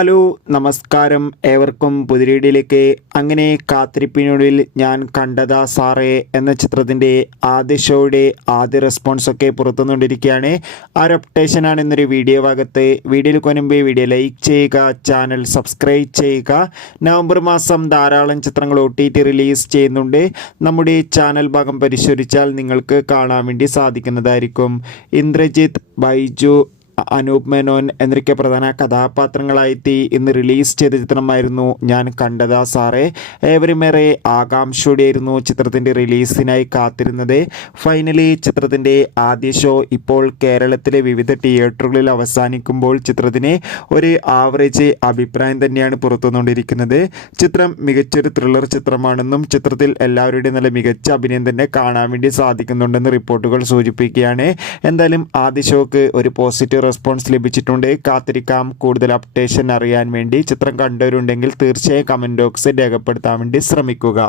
Hello നമസ്കാരം, ഏവർക്കും പുതിരീടിയിലേക്ക്. അങ്ങനെ കാത്തിരിപ്പിനൊടുവിൽ ഞാൻ കണ്ടതാ സാറേ എന്ന ചിത്രത്തിൻ്റെ ആദ്യ ഷോയുടെ ആദ്യ റെസ്പോൺസൊക്കെ പുറത്തുനിന്നുകൊണ്ടിരിക്കുകയാണ്. ആ ഒരു അപ്ഡേഷനാണ് ഇന്നൊരു വീഡിയോ ഭാഗത്ത്. വീഡിയോയിൽ കൊനുമ്പ് വീഡിയോ ലൈക്ക് ചെയ്യുക, ചാനൽ സബ്സ്ക്രൈബ് ചെയ്യുക. നവംബർ മാസം ധാരാളം ചിത്രങ്ങൾ OTT റിലീസ് ചെയ്യുന്നുണ്ട്. നമ്മുടെ ചാനൽ ഭാഗം പരിശോധിച്ചാൽ നിങ്ങൾക്ക് കാണാൻ വേണ്ടി സാധിക്കുന്നതായിരിക്കും. ഇന്ദ്രജിത്ത്, ബൈജു, അനൂപ് മേനോൻ എന്നൊക്കെ പ്രധാന കഥാപാത്രങ്ങളായെത്തി ഇന്ന് റിലീസ് ചെയ്ത ചിത്രമായിരുന്നു ഞാൻ കണ്ടതാ സാറേ. ഏവരുമേറെ ആകാംക്ഷയോടെയായിരുന്നു ചിത്രത്തിൻ്റെ റിലീസിനായി കാത്തിരുന്നത്. ഫൈനലി ചിത്രത്തിൻ്റെ ആദ്യ ഷോ ഇപ്പോൾ കേരളത്തിലെ വിവിധ തിയേറ്ററുകളിൽ അവസാനിക്കുമ്പോൾ ചിത്രത്തിന് ഒരു ആവറേജ് അഭിപ്രായം തന്നെയാണ് പുറത്തുവന്നുകൊണ്ടിരിക്കുന്നത്. ചിത്രം മികച്ചൊരു ത്രില്ലർ ചിത്രമാണെന്നും ചിത്രത്തിൽ എല്ലാവരുടെയും നല്ല മികച്ച അഭിനയം തന്നെ കാണാൻ വേണ്ടി സാധിക്കുന്നുണ്ടെന്ന് റിപ്പോർട്ടുകൾ സൂചിപ്പിക്കുകയാണ്. എന്തായാലും ആദ്യ ഷോക്ക് ഒരു പോസിറ്റീവ് റെസ്പോൺസ് ലഭിച്ചിട്ടുണ്ട്. കാത്തിരിക്കാം കൂടുതൽ അപ്ഡേഷൻ അറിയാൻ വേണ്ടി. ചിത്രം കണ്ടവരുണ്ടെങ്കിൽ തീർച്ചയായും കമൻറ്റ് ബോക്സിൽ രേഖപ്പെടുത്താൻ വേണ്ടി ശ്രമിക്കുക.